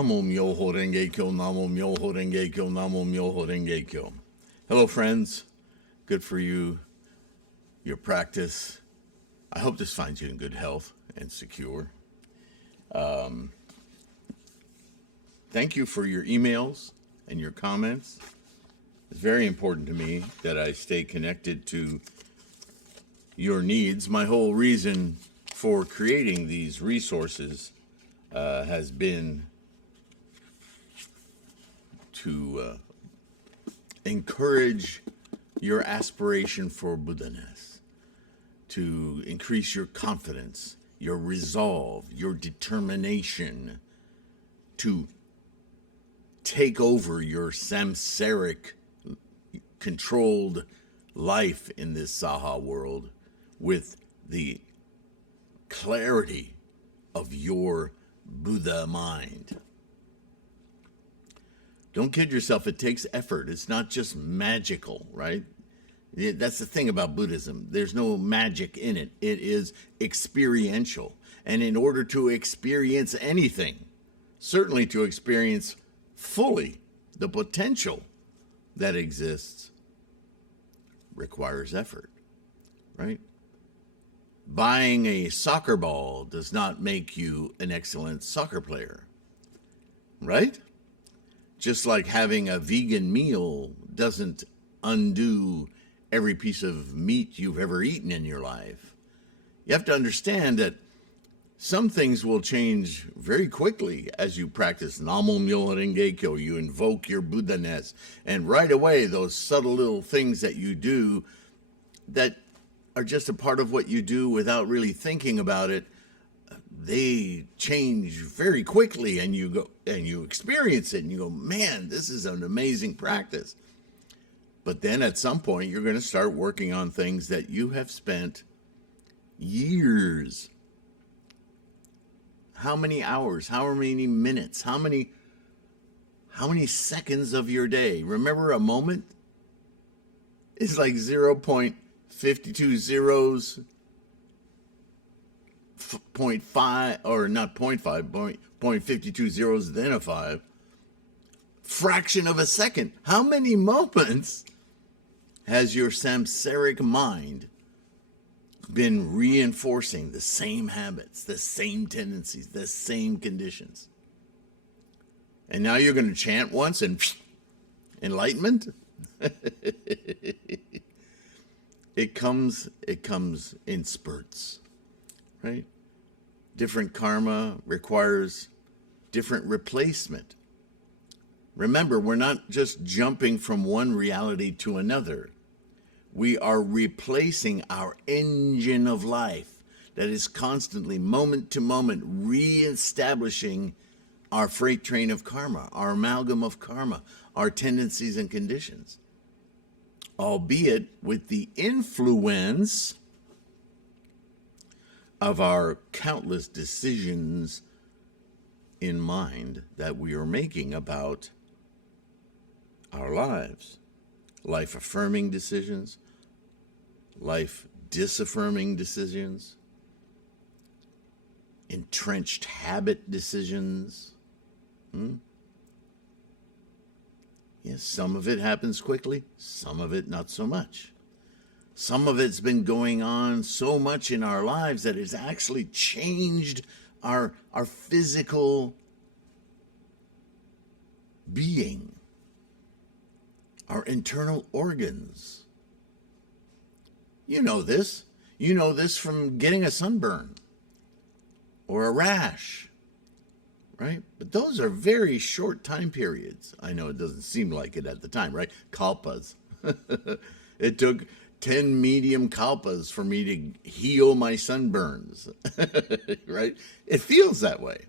Namo Myoho Renge Kyo, Namo Myoho Renge Kyo, Namo Myoho Renge Kyo. Hello, friends. Good for you, your practice. I hope this finds you in good health and secure. Thank you for your emails and your comments. It's very important to me that I stay connected to your needs. My whole reason for creating these resources has been to encourage your aspiration for Buddha-ness, to increase your confidence, your resolve, your determination to take over your samsaric controlled life in this Saha world with the clarity of your Buddha mind. Don't kid yourself, it takes effort. It's not just magical, right? That's the thing about Buddhism. There's no magic in it. It is experiential. And in order to experience anything, certainly to experience fully the potential that exists, requires effort, right? Buying a soccer ball does not make you an excellent soccer player, right? Just like having a vegan meal doesn't undo every piece of meat you've ever eaten in your life. You have to understand that some things will change very quickly as you practice Namo Myoho Renge Kyo. You invoke your Buddha-ness, and right away those subtle little things that you do that are just a part of what you do without really thinking about it, they change very quickly, and you go and you experience it and you go, man, this is an amazing practice. But then at some point you're going to start working on things that you have spent years. How many hours, how many minutes, how many seconds of your day? Remember, a moment is like 0.52 zeros, 0.5, or not 0.5, 0.52 zeros, then a 5. Fraction of a second. How many moments has your samsaric mind been reinforcing the same habits, the same tendencies, the same conditions? And now you're going to chant once and enlightenment? It comes in spurts, right? Different karma requires different replacement. Remember, we're not just jumping from one reality to another. We are replacing our engine of life that is constantly, moment to moment, reestablishing our freight train of karma, our amalgam of karma, our tendencies and conditions, albeit with the influence of our countless decisions in mind that we are making about our lives. Life-affirming decisions, life-disaffirming decisions, entrenched habit decisions. Yes, some of it happens quickly, some of it not so much. Some of it's been going on so much in our lives that it's actually changed our physical being, our internal organs. You know this. You know this from getting a sunburn or a rash, right? But those are very short time periods. I know it doesn't seem like it at the time, right? Kalpas. It took 10 medium kalpas for me to heal my sunburns, right? It feels that way.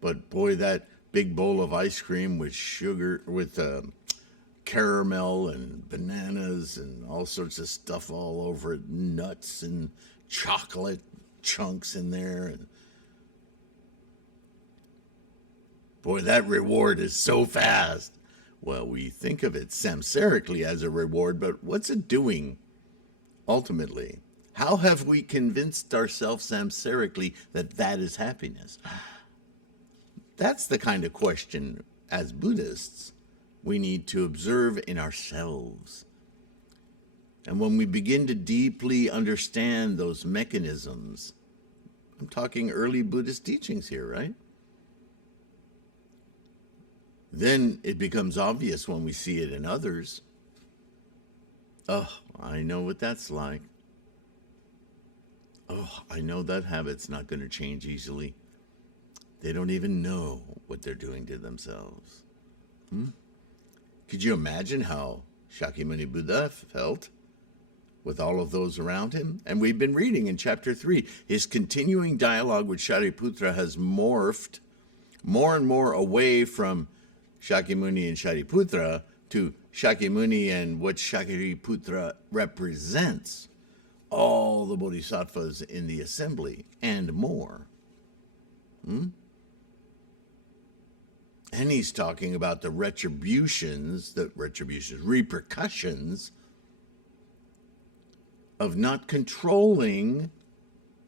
But boy, that big bowl of ice cream with sugar, with caramel and bananas and all sorts of stuff all over it, nuts and chocolate chunks in there. And boy, that reward is so fast. Well, we think of it samsarically as a reward, but what's it doing ultimately? How have we convinced ourselves samsarically that that is happiness? That's the kind of question, as Buddhists, we need to observe in ourselves. And when we begin to deeply understand those mechanisms, I'm talking early Buddhist teachings here, right? Then it becomes obvious when we see it in others. Oh, I know what that's like. Oh, I know that habit's not going to change easily. They don't even know what they're doing to themselves. Could you imagine how Shakyamuni Buddha felt with all of those around him? And we've been reading in chapter 3, his continuing dialogue with Shariputra has morphed more and more away from Shakyamuni and Shariputra to Shakyamuni and what Shariputra represents, all the bodhisattvas in the assembly and more. And he's talking about the repercussions of not controlling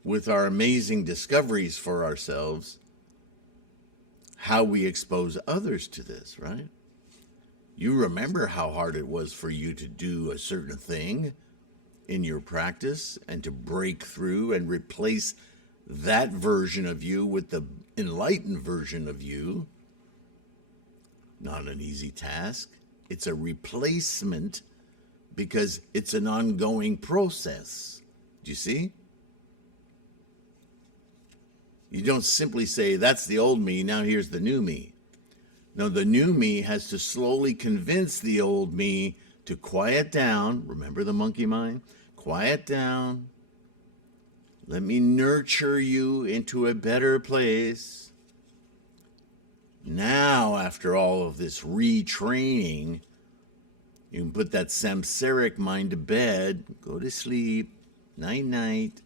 with our amazing discoveries for ourselves how we expose others to this, right? You remember how hard it was for you to do a certain thing in your practice and to break through and replace that version of you with the enlightened version of you. Not an easy task. It's a replacement because it's an ongoing process. Do you see? You don't simply say, that's the old me, now here's the new me. No, the new me has to slowly convince the old me to quiet down. Remember the monkey mind? Quiet down. Let me nurture you into a better place. Now, after all of this retraining, you can put that samsaric mind to bed, go to sleep, night-night.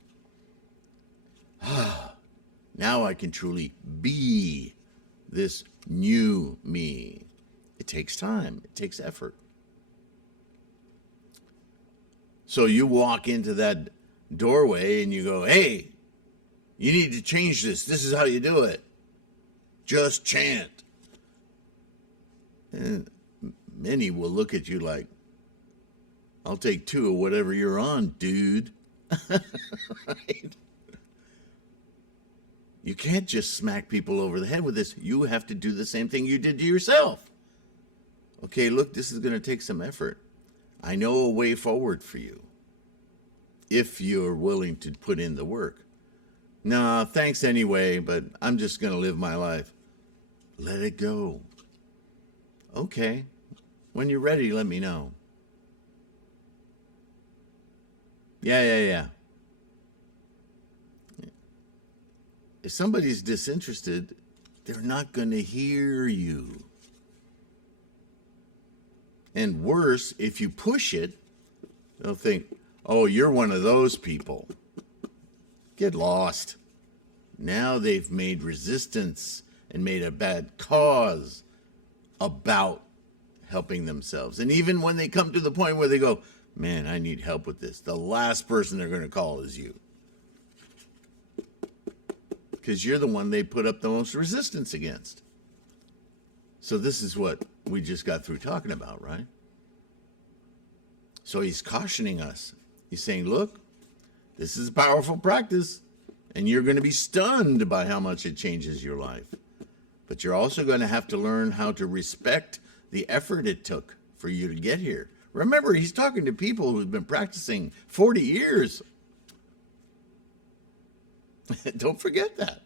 Now I can truly be this new me. It takes time. It takes effort. So you walk into that doorway and you go, hey, you need to change this. This is how you do it. Just chant. And many will look at you like, I'll take 2 of whatever you're on, dude. Right? You can't just smack people over the head with this. You have to do the same thing you did to yourself. Okay, look, this is going to take some effort. I know a way forward for you if you're willing to put in the work. No, thanks anyway, but I'm just going to live my life. Let it go. Okay, when you're ready, let me know. Yeah. If somebody's disinterested, they're not going to hear you. And worse, if you push it, they'll think, oh, you're one of those people. Get lost. Now they've made resistance and made a bad cause about helping themselves. And even when they come to the point where they go, man, I need help with this, the last person they're going to call is you. Because you're the one they put up the most resistance against. So this is what we just got through talking about, right? So he's cautioning us. He's saying, look, this is a powerful practice, and you're going to be stunned by how much it changes your life. But you're also going to have to learn how to respect the effort it took for you to get here. Remember, he's talking to people who've been practicing 40 years. Don't forget that.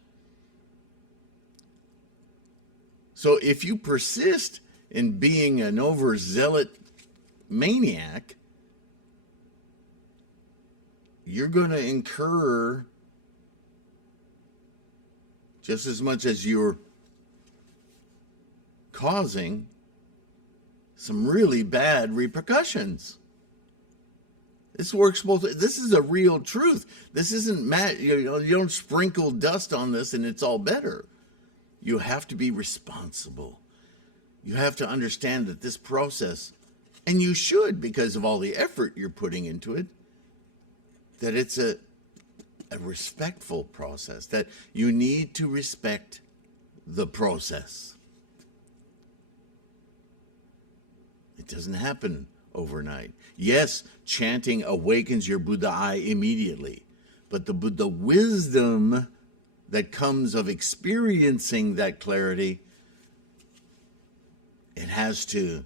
So if you persist in being an overzealot maniac, you're going to incur just as much as you're causing some really bad repercussions. This works both. This is a real truth. This isn't you don't sprinkle dust on this and it's all better. You have to be responsible. You have to understand that this process, and you should because of all the effort you're putting into it, that it's a respectful process, that you need to respect the process. It doesn't happen overnight. Yes, chanting awakens your Buddha eye immediately, but the Buddha wisdom that comes of experiencing that clarity, it has to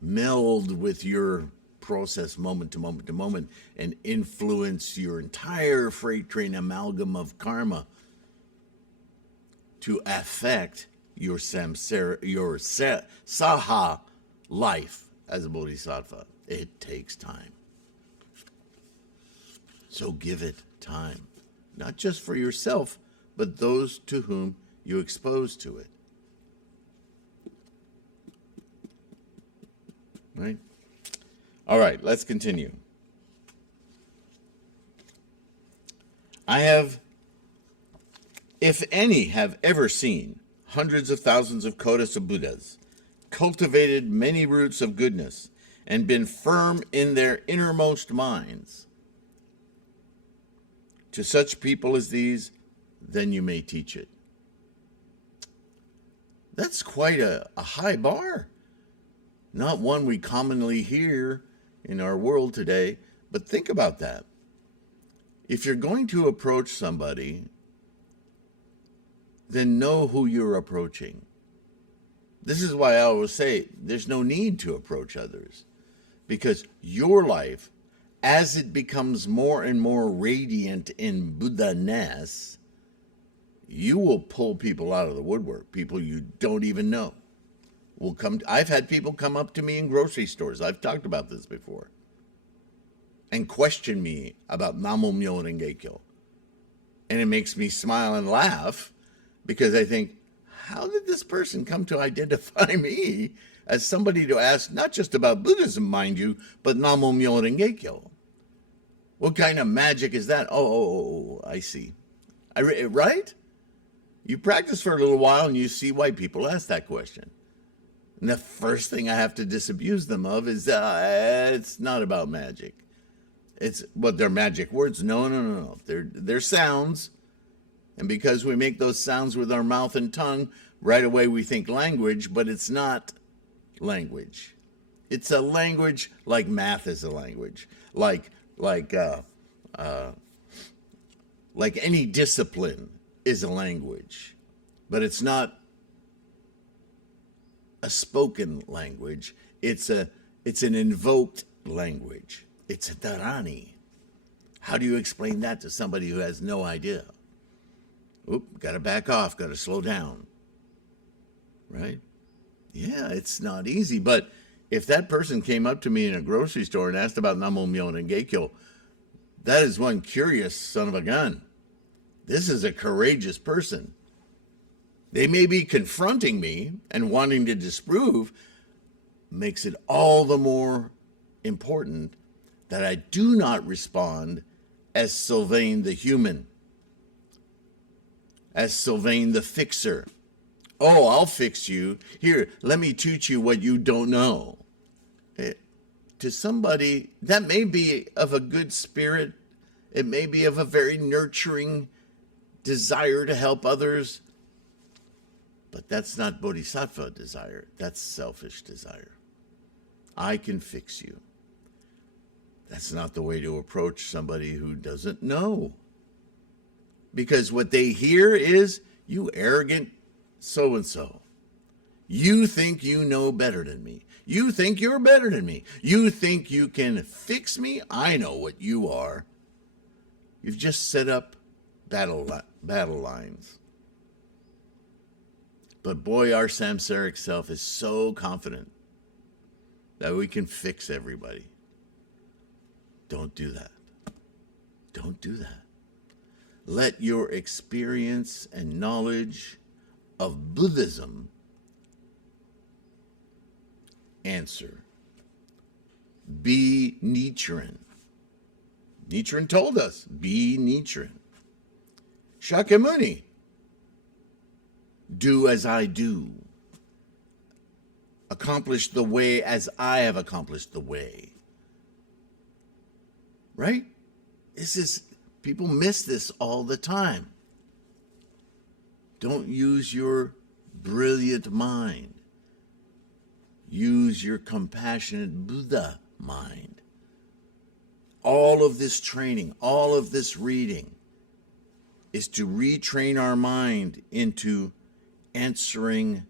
meld with your process moment to moment to moment and influence your entire freight train amalgam of karma to affect your samsara, your saha life as a bodhisattva. It takes time. So give it time, not just for yourself, but those to whom you expose to it. Right? All right, let's continue. If any have ever seen hundreds of thousands of kotas of Buddhas, cultivated many roots of goodness, and been firm in their innermost minds, to such people as these, then you may teach it. That's quite a high bar. Not one we commonly hear in our world today, but think about that. If you're going to approach somebody, then know who you're approaching. This is why I always say there's no need to approach others, because your life, as it becomes more and more radiant in Buddha-ness, you will pull people out of the woodwork, people you don't even know. I've had people come up to me in grocery stores, I've talked about this before, and question me about Namo Myo Renge Kyo. And it makes me smile and laugh, because I think, how did this person come to identify me as somebody to ask, not just about Buddhism, mind you, but Namo Myo Renge Kyo? What kind of magic is that? Oh, I see. Right? You practice for a little while and you see why people ask that question. And the first thing I have to disabuse them of is it's not about magic. It's what they're magic words. No. They're sounds. And because we make those sounds with our mouth and tongue, right away we think language, but it's not language. It's a language like math is a language, like any discipline is a language, but it's not a spoken language. It's an invoked language. It's a dharani. How do you explain that to somebody who has no idea? Oop, got to back off, got to slow down. Right? Yeah, it's not easy. But if that person came up to me in a grocery store and asked about Namo Myo Renge Kyo, that is one curious son of a gun. This is a courageous person. They may be confronting me and wanting to disprove, makes it all the more important that I do not respond as Sylvain the human, as Sylvain the fixer. Oh, I'll fix you. Here, let me teach you what you don't know. To somebody, that may be of a good spirit. It may be of a very nurturing desire to help others. But that's not bodhisattva desire. That's selfish desire. I can fix you. That's not the way to approach somebody who doesn't know. Because what they hear is, you arrogant so-and-so. You think you know better than me. You think you're better than me. You think you can fix me? I know what you are. You've just set up battle lines. But boy, our samsaric self is so confident that we can fix everybody. Don't do that. Don't do that. Let your experience and knowledge of Buddhism answer. Be Nichiren. Nichiren told us, be Nichiren. Shakyamuni, do as I do. Accomplish the way as I have accomplished the way. Right? People miss this all the time. Don't use your brilliant mind. Use your compassionate Buddha mind. All of this training, all of this reading is to retrain our mind into answering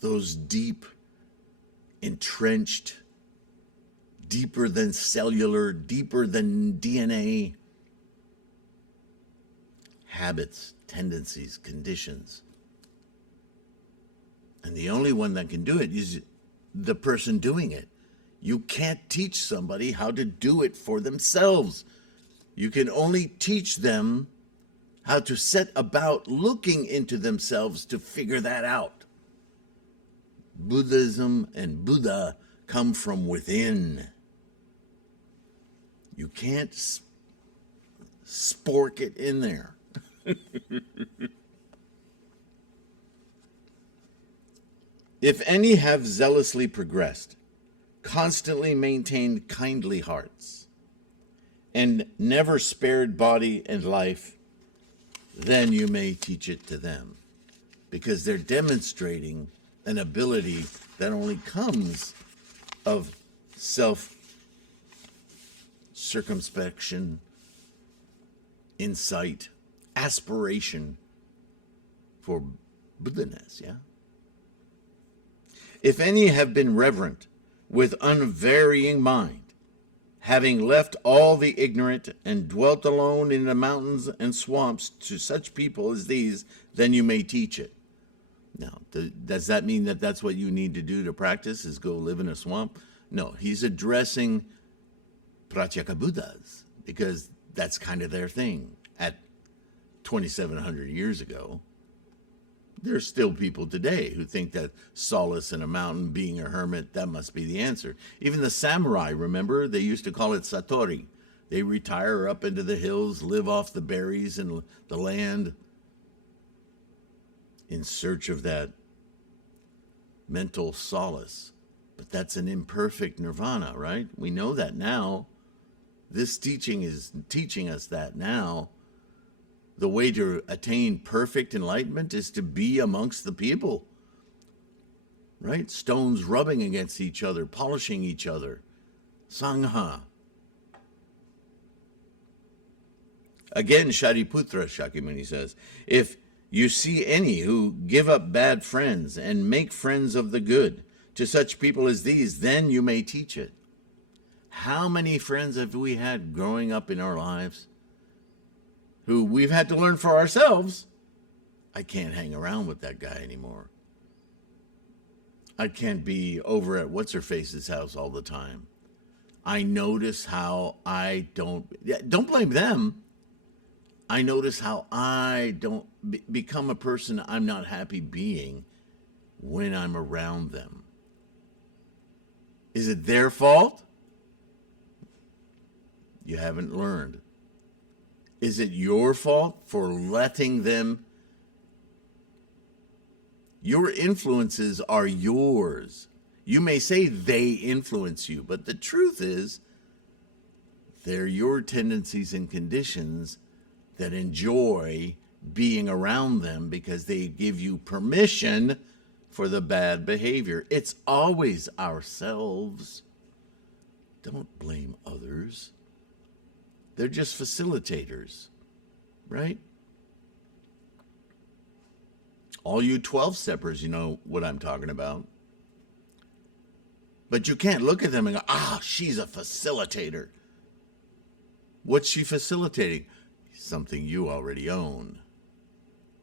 those deep, entrenched, deeper than cellular, deeper than DNA habits, tendencies, conditions. And the only one that can do it is the person doing it. You can't teach somebody how to do it for themselves. You can only teach them how to set about looking into themselves to figure that out. Buddhism and Buddha come from within. You can't spork it in there. If any have zealously progressed, constantly maintained kindly hearts, and never spared body and life, then you may teach it to them, because they're demonstrating an ability that only comes of self-circumspection, insight, aspiration for Buddha-ness, yeah? If any have been reverent with unvarying mind, having left all the ignorant and dwelt alone in the mountains and swamps to such people as these, then you may teach it. Now, does that mean that that's what you need to do to practice, is go live in a swamp? No, he's addressing Pratyeka Buddhas, because that's kind of their thing. At 2,700 years ago, there's still people today who think that solace in a mountain, being a hermit, that must be the answer. Even the samurai, remember, they used to call it satori. They retire up into the hills, live off the berries and the land in search of that mental solace. But that's an imperfect nirvana, right? We know that now. This teaching is teaching us that now. The way to attain perfect enlightenment is to be amongst the people, right? Stones rubbing against each other, polishing each other. Sangha. Again, Shariputra, Shakyamuni says, if you see any who give up bad friends and make friends of the good to such people as these, then you may teach it. How many friends have we had growing up in our lives who we've had to learn for ourselves? I can't hang around with that guy anymore. I can't be over at what's-her-face's house all the time. I notice how I don't blame them. I notice how I don't become a person I'm not happy being when I'm around them. Is it their fault? You haven't learned. Is it your fault for letting them? Your influences are yours. You may say they influence you, but the truth is, they're your tendencies and conditions that enjoy being around them because they give you permission for the bad behavior. It's always ourselves. Don't blame others. They're just facilitators, right? All you 12-steppers, you know what I'm talking about. But you can't look at them and go, she's a facilitator. What's she facilitating? Something you already own.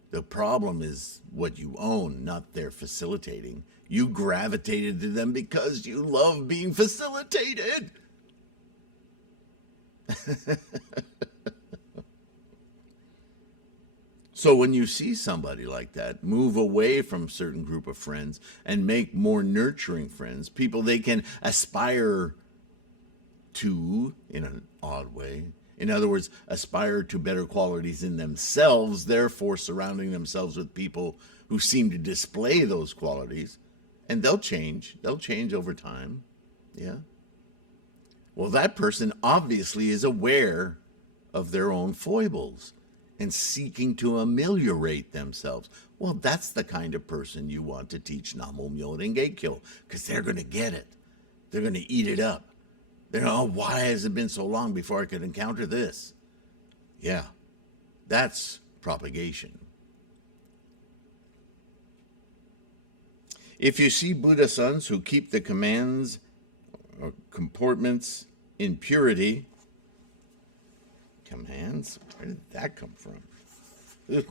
The problem is what you own, not their facilitating. You gravitated to them because you love being facilitated. So when you see somebody like that, move away from a certain group of friends and make more nurturing friends, people they can aspire to in an odd way. In other words, aspire to better qualities in themselves, therefore surrounding themselves with people who seem to display those qualities. And they'll change. They'll change over time. Yeah. Well, that person obviously is aware of their own foibles and seeking to ameliorate themselves. Well, that's the kind of person you want to teach Namo Myo Renge Kyo, because they're going to get it. They're going to eat it up. They're going, oh, why has it been so long before I could encounter this? Yeah, that's propagation. If you see Buddha sons who keep the commands or comportments in purity, commands? Where did that come from? Ugh.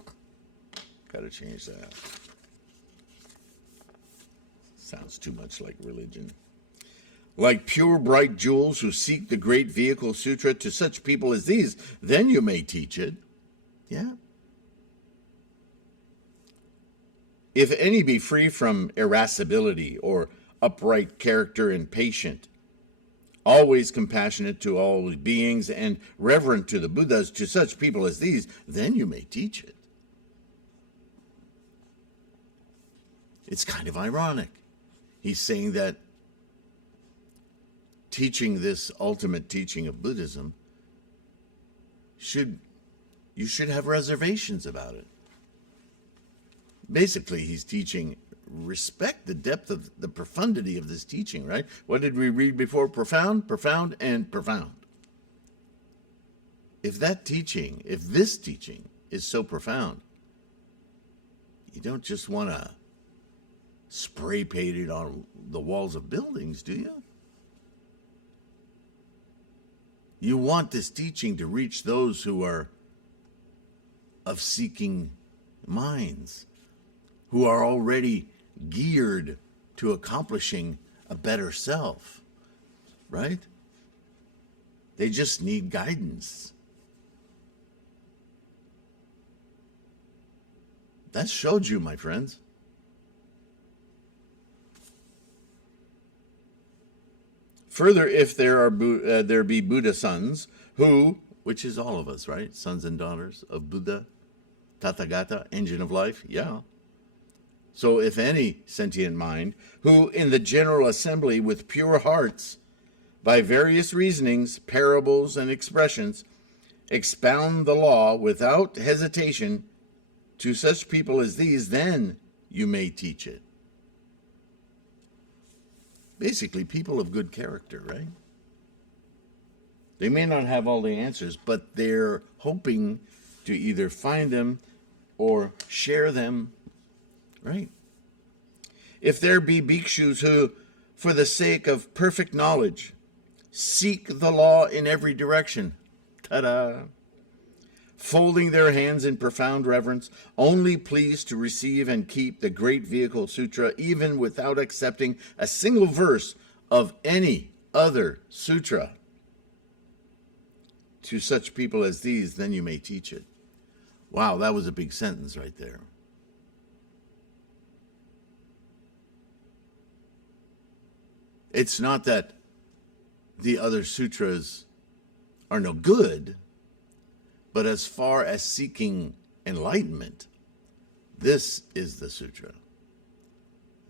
Gotta change that. Sounds too much like religion. Like pure bright jewels who seek the great vehicle sutra, to such people as these, then you may teach it. Yeah. If any be free from irascibility or upright character and patient, always compassionate to all beings and reverent to the Buddhas, to such people as these, then you may teach it. It's kind of ironic. He's saying that teaching this ultimate teaching of Buddhism, you should have reservations about it. Basically, he's teaching, respect the depth of the profundity of this teaching, right? What did we read before? Profound, profound, and profound. If this teaching is so profound, you don't just want to spray paint it on the walls of buildings, do you? You want this teaching to reach those who are of seeking minds, who are already geared to accomplishing a better self, right? They just need guidance. That's shoju, my friends. Further, if there be Buddha sons who, which is all of us, right? Sons and daughters of Buddha, Tathagata, engine of life, yeah. So if any sentient mind, who in the general assembly with pure hearts, by various reasonings, parables, and expressions, expound the law without hesitation, to such people as these, then you may teach it. Basically, people of good character, right? They may not have all the answers, but they're hoping to either find them or share them, right? If there be bhikshus who, for the sake of perfect knowledge, seek the law in every direction, ta-da, folding their hands in profound reverence, only pleased to receive and keep the great vehicle sutra, even without accepting a single verse of any other sutra, to such people as these, then you may teach it. Wow, that was a big sentence right there. It's not that the other sutras are no good, but as far as seeking enlightenment, this is the sutra.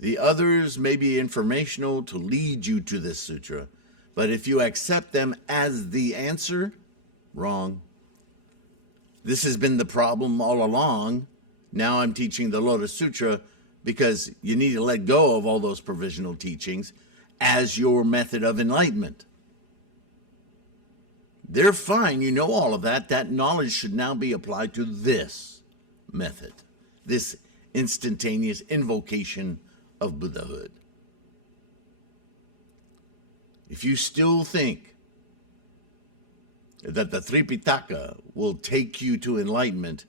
The others may be informational to lead you to this sutra, but if you accept them as the answer, wrong. This has been the problem all along. Now I'm teaching the Lotus Sutra because you need to let go of all those provisional teachings as your method of enlightenment. They're fine, you know all of that. That knowledge should now be applied to this method, this instantaneous invocation of Buddhahood. If you still think that the Tripitaka will take you to enlightenment,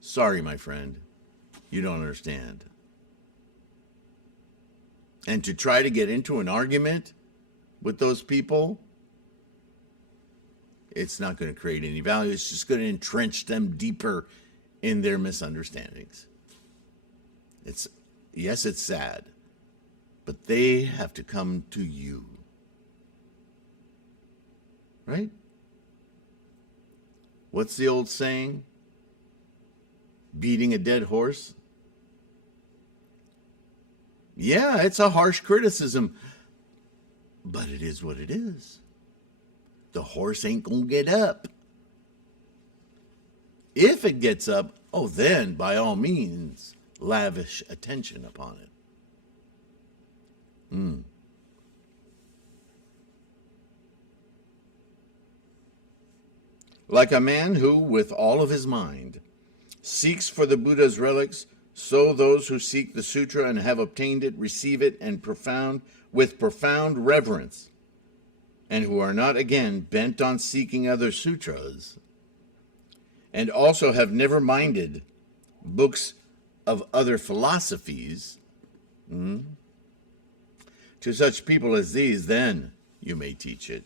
sorry, my friend, you don't understand. And to try to get into an argument with those people, it's not going to create any value. It's just going to entrench them deeper in their misunderstandings. Yes, it's sad, but they have to come to you. Right? What's the old saying? Beating a dead horse? Yeah, it's a harsh criticism, but it is what it is. the horse ain't going to get up. If it gets up, oh, then by all means, lavish attention upon it. Like a man who, with all of his mind, seeks for the Buddha's relics, so those who seek the sutra and have obtained it receive it with profound reverence, and who are not again bent on seeking other sutras, and also have never minded books of other philosophies, to such people as these, then you may teach it.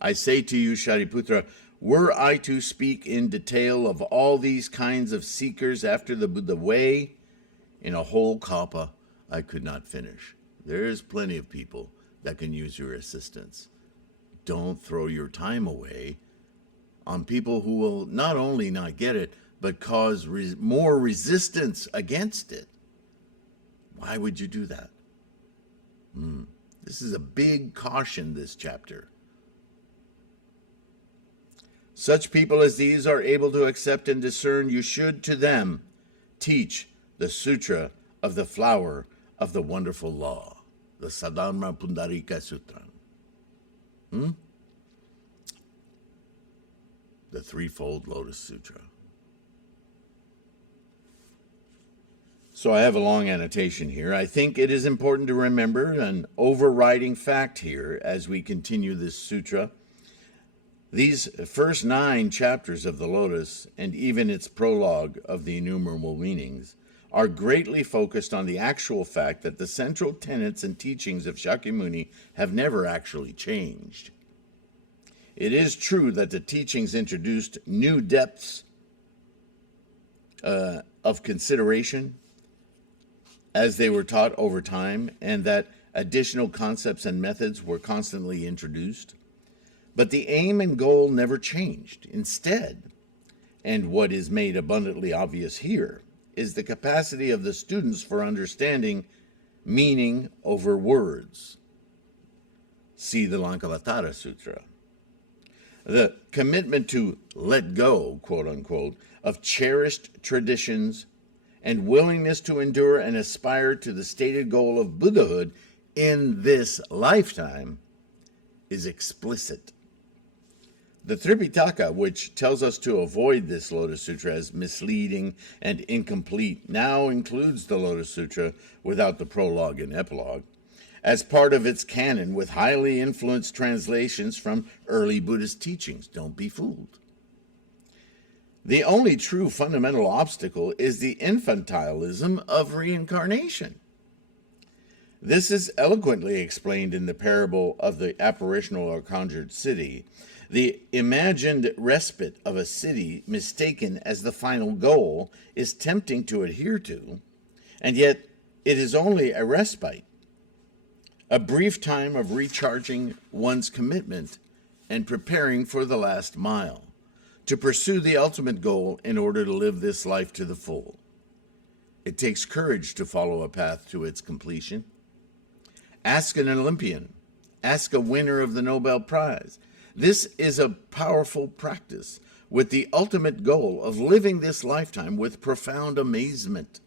I say to you, Shariputra, were I to speak in detail of all these kinds of seekers after the Buddha way, in a whole kalpa, I could not finish. There's plenty of people that can use your assistance. Don't throw your time away on people who will not only not get it, but cause more resistance against it. Why would you do that? This is a big caution, this chapter. Such people as these are able to accept and discern. You should to them teach the Sutra of the Flower of the Wonderful Law, the Sadharma Pundarika Sutra. The Threefold Lotus Sutra. So I have a long annotation here. I think it is important to remember an overriding fact here as we continue this sutra. These first 9 chapters of the Lotus, and even its prologue of the innumerable meanings, are greatly focused on the actual fact that the central tenets and teachings of Shakyamuni have never actually changed. It is true that the teachings introduced new depths of consideration as they were taught over time, and that additional concepts and methods were constantly introduced. But the aim and goal never changed. Instead, and what is made abundantly obvious here, is the capacity of the students for understanding meaning over words. See the Lankavatara Sutra. The commitment to let go, quote unquote, of cherished traditions and willingness to endure and aspire to the stated goal of Buddhahood in this lifetime is explicit. The Tripitaka, which tells us to avoid this Lotus Sutra as misleading and incomplete, now includes the Lotus Sutra without the prologue and epilogue as part of its canon with highly influenced translations from early Buddhist teachings. Don't be fooled. The only true fundamental obstacle is the infantilism of reincarnation. This is eloquently explained in the parable of the apparitional or conjured city. The imagined respite of a city mistaken as the final goal is tempting to adhere to, and yet it is only a respite, a brief time of recharging one's commitment and preparing for the last mile, to pursue the ultimate goal in order to live this life to the full. It takes courage to follow a path to its completion. Ask an Olympian. Ask a winner of the Nobel Prize. This is a powerful practice with the ultimate goal of living this lifetime with profound amazement,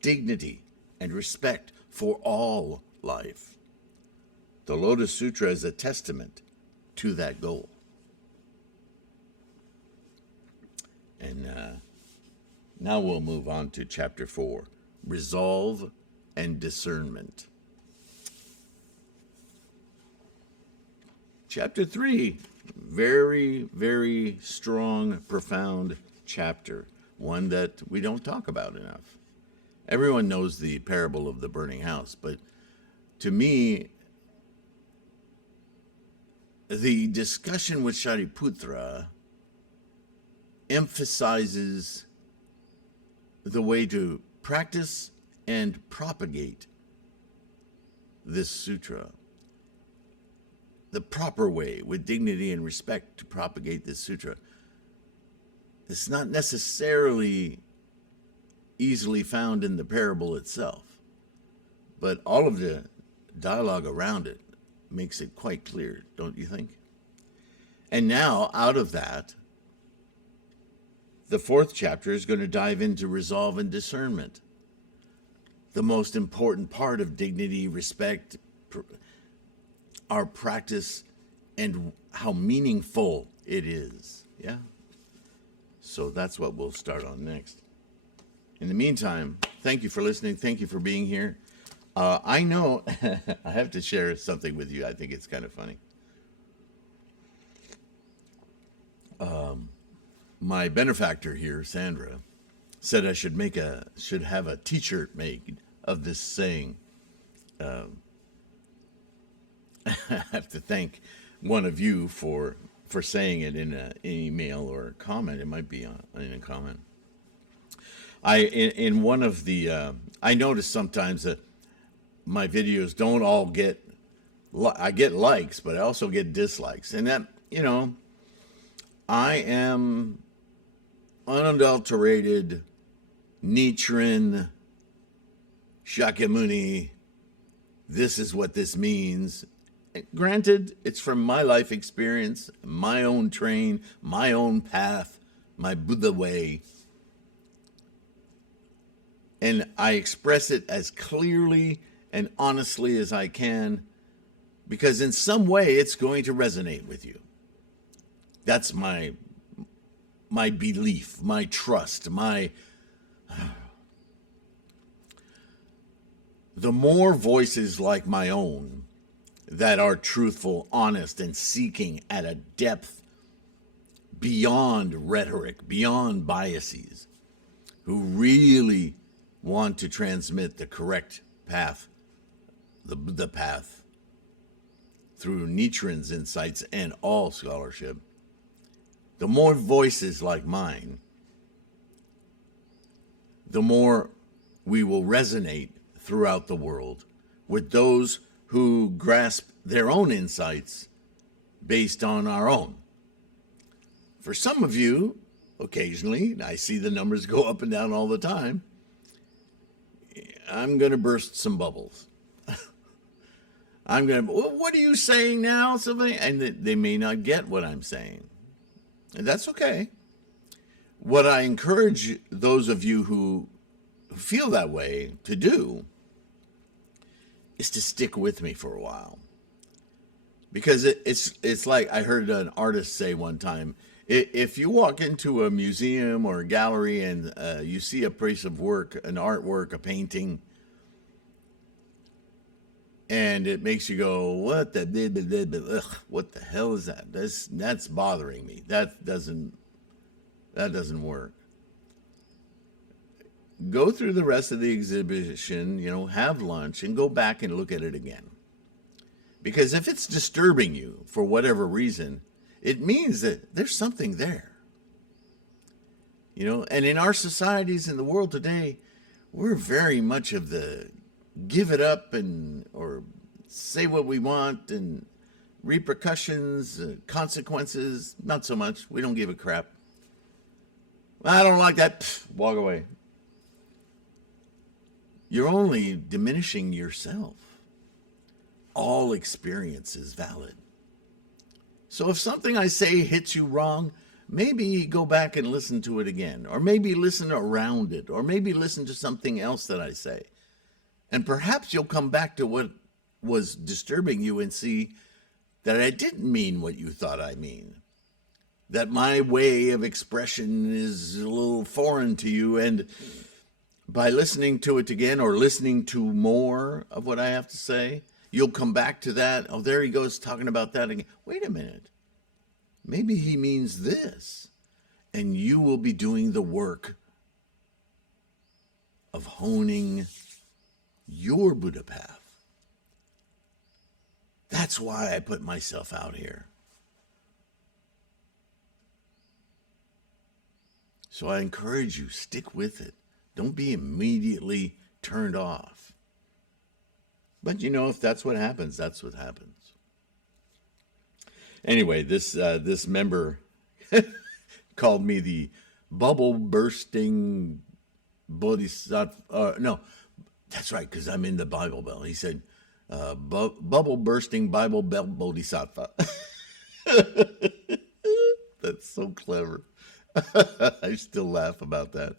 dignity, and respect for all life. The Lotus Sutra is a testament to that goal. And now we'll move on to chapter 4, Resolve and Discernment. Chapter 3, very, very strong, profound chapter, one that we don't talk about enough. Everyone knows the parable of the burning house, but to me, the discussion with Shariputra emphasizes the way to practice and propagate this sutra. The proper way, with dignity and respect, to propagate this sutra. It's not necessarily easily found in the parable itself, but all of the dialogue around it makes it quite clear, don't you think? And now, out of that, the fourth chapter is going to dive into resolve and discernment, the most important part of dignity, respect, our practice, and how meaningful it is. Yeah? So that's what we'll start on next. In the meantime, thank you for listening. Thank you for being here. I know I have to share something with you. I think it's kind of funny. My benefactor here, Sandra, said I should have a T-shirt made of this saying. I have to thank one of you for saying it in an email or a comment. It might be in a comment. In one of the I notice sometimes that my videos don't all get, I get likes, but I also get dislikes, and that, I am unadulterated Nichiren Shakyamuni. This is what this means. Granted, it's from my life experience, my own train, my own path, my Buddha way. And I express it as clearly and honestly as I can, because in some way it's going to resonate with you. That's my belief, my trust, the more voices like my own that are truthful, honest, and seeking at a depth beyond rhetoric, beyond biases, who really want to transmit the correct path, the path through Nichiren's insights and all scholarship, the more voices like mine, the more we will resonate throughout the world with those who grasp their own insights based on our own. For some of you, occasionally, I see the numbers go up and down all the time, I'm going to burst some bubbles. I'm going to, what are you saying now, Sylvain? And they may not get what I'm saying. And that's okay. What I encourage those of you who feel that way to do is to stick with me for a while. Because it's like I heard an artist say one time, if you walk into a museum or a gallery and you see a piece of work, an artwork, a painting, and it makes you go, what the hell is that? That's bothering me. That doesn't work. Go through the rest of the exhibition, have lunch, and go back and look at it again. Because if it's disturbing you for whatever reason, it means that there's something there. And in our societies in the world today, we're very much of the give it up or say what we want, and repercussions, consequences, not so much. We don't give a crap. I don't like that. Pfft, walk away. You're only diminishing yourself. All experience is valid. So if something I say hits you wrong, maybe go back and listen to it again, or maybe listen around it, or maybe listen to something else that I say. And perhaps you'll come back to what was disturbing you and see that I didn't mean what you thought I mean. That my way of expression is a little foreign to you, and by listening to it again or listening to more of what I have to say, you'll come back to that. Oh, there he goes talking about that again. Wait a minute. Maybe he means this. And you will be doing the work of honing your Buddha path. That's why I put myself out here. So I encourage you, stick with it. Don't be immediately turned off. But if that's what happens, that's what happens. Anyway, this member called me the bubble bursting bodhisattva. No, that's right, because I'm in the Bible Belt. He said, bubble bursting Bible Belt bodhisattva. That's so clever. I still laugh about that.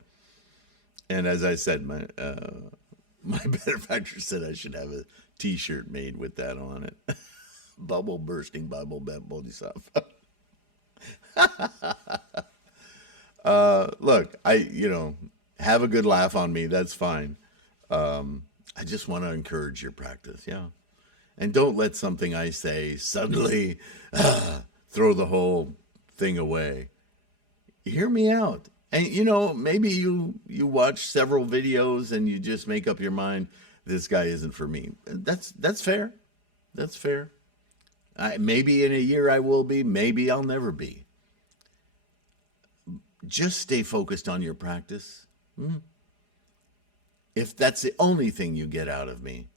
And as I said, my benefactor said I should have a T-shirt made with that on it. Bubble bursting Bible bent Bodhisattva. Look, have a good laugh on me. That's fine. I just want to encourage your practice. Yeah. And don't let something I say suddenly throw the whole thing away. Hear me out. And maybe you watch several videos and you just make up your mind, this guy isn't for me. That's fair. That's fair. Maybe in a year I will be, maybe I'll never be. Just stay focused on your practice. If that's the only thing you get out of me,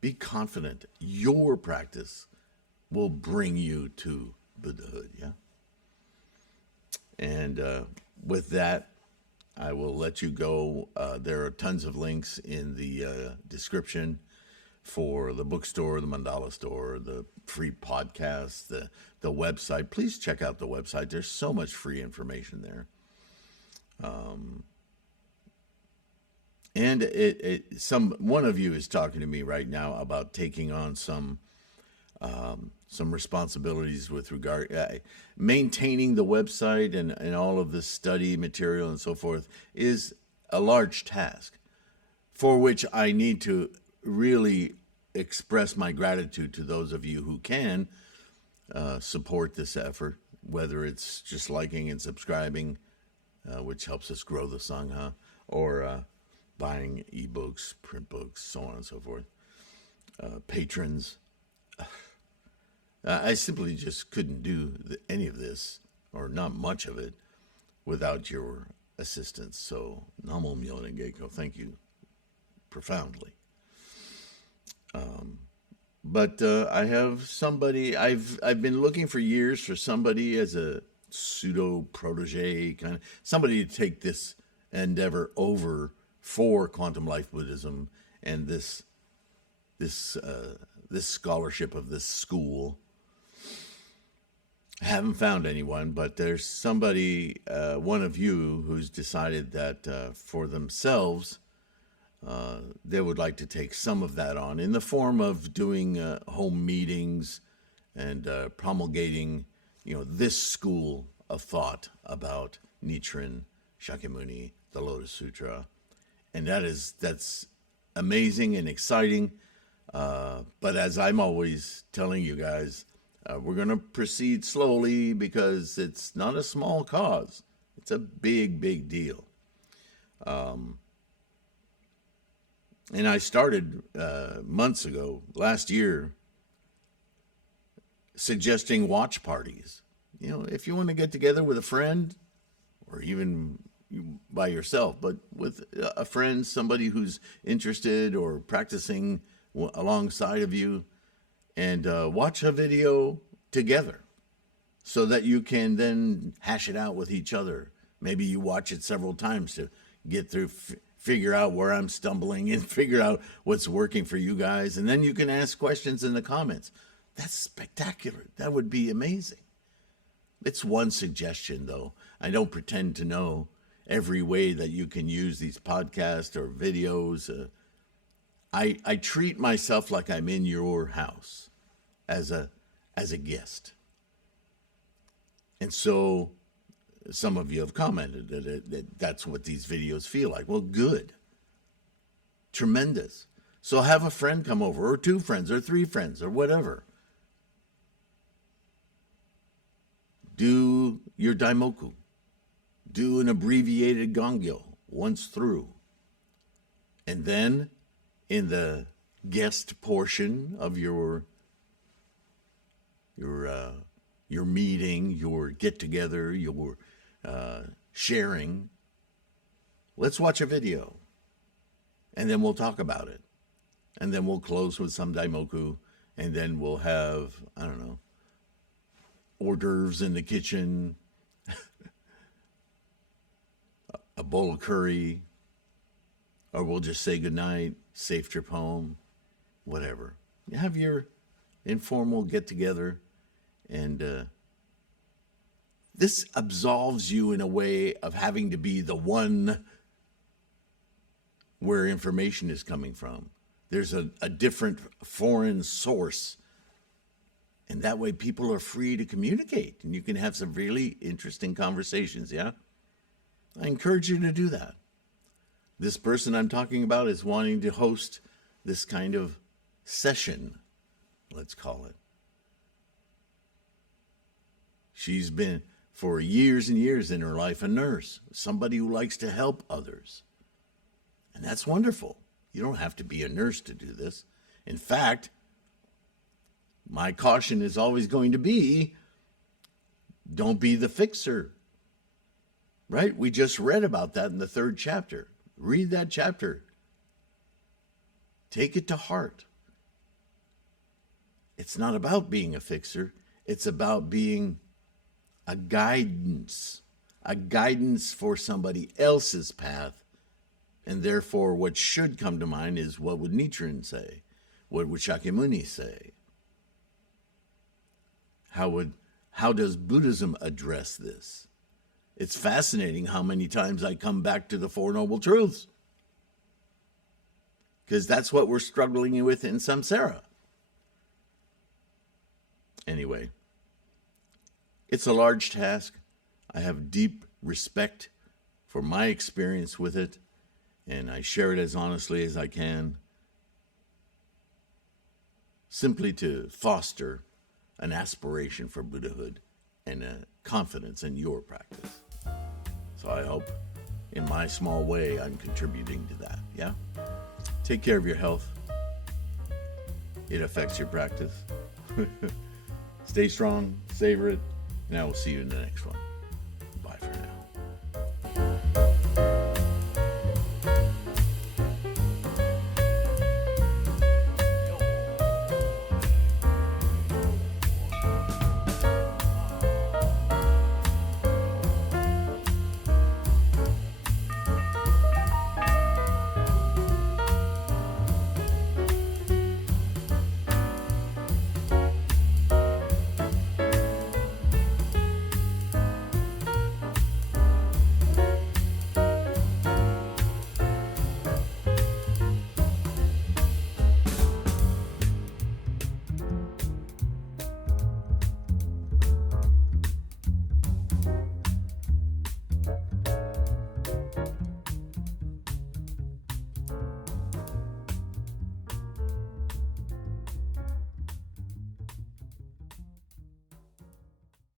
be confident your practice will bring you to Buddhahood. Yeah. And with that, I will let you go. There are tons of links in the description for the bookstore, the mandala store, the free podcast, the website. Please check out the website. There's so much free information there. And one of you is talking to me right now about taking on some responsibilities with regard maintaining the website and all of the study material and so forth is a large task for which I need to really express my gratitude to those of you who can support this effort, whether it's just liking and subscribing, which helps us grow the Sangha, or buying ebooks, print books, so on and so forth. Patrons. I simply just couldn't do any of this, or not much of it, without your assistance. So, Namo Myoho Geiko, thank you profoundly. But I have somebody, I've been looking for years for somebody as a pseudo protege, kind of somebody to take this endeavor over for Quantum Life Buddhism and this scholarship of this school. I haven't found anyone, but there's somebody, one of you, who's decided that for themselves, they would like to take some of that on in the form of doing home meetings and promulgating, this school of thought about Nichiren, Shakyamuni, the Lotus Sutra. And that's amazing and exciting. But as I'm always telling you guys, we're going to proceed slowly because it's not a small cause. It's a big, big deal. And I started months ago, last year, suggesting watch parties. If you want to get together with a friend, or even by yourself, but with a friend, somebody who's interested or practicing alongside of you, and watch a video together so that you can then hash it out with each other. Maybe you watch it several times to get through, figure out where I'm stumbling and figure out what's working for you guys. And then you can ask questions in the comments. That's spectacular. That would be amazing. It's one suggestion, though. I don't pretend to know every way that you can use these podcasts or videos. I treat myself like I'm in your house as a guest. And so some of you have commented that that's what these videos feel like. Well, good. Tremendous. So have a friend come over, or two friends, or three friends, or whatever. Do your daimoku. Do an abbreviated gongyo once through. And then in the guest portion of your meeting, your get-together, your sharing, let's watch a video. And then we'll talk about it. And then we'll close with some daimoku. And then we'll have, I don't know, hors d'oeuvres in the kitchen, a bowl of curry, or we'll just say goodnight, safe trip home, whatever. You have your informal get together, and this absolves you in a way of having to be the one where information is coming from. There's a different foreign source. And that way people are free to communicate and you can have some really interesting conversations, yeah? I encourage you to do that. This person I'm talking about is wanting to host this kind of session, let's call it. She's been, for years and years in her life, a nurse, somebody who likes to help others. And that's wonderful. You don't have to be a nurse to do this. In fact, my caution is always going to be, don't be the fixer. Right? We just read about that in the 3rd chapter. Read that chapter. Take it to heart. It's not about being a fixer. It's about being a guidance for somebody else's path. And therefore, what should come to mind is, what would Nichiren say? What would Shakyamuni say? How does Buddhism address this? It's fascinating how many times I come back to the Four Noble Truths. Because that's what we're struggling with in samsara. Anyway, it's a large task. I have deep respect for my experience with it, and I share it as honestly as I can, simply to foster an aspiration for Buddhahood and a confidence in your practice. So I hope in my small way I'm contributing to that, yeah? Take care of your health. It affects your practice. Stay strong, savor it, and I will see you in the next one.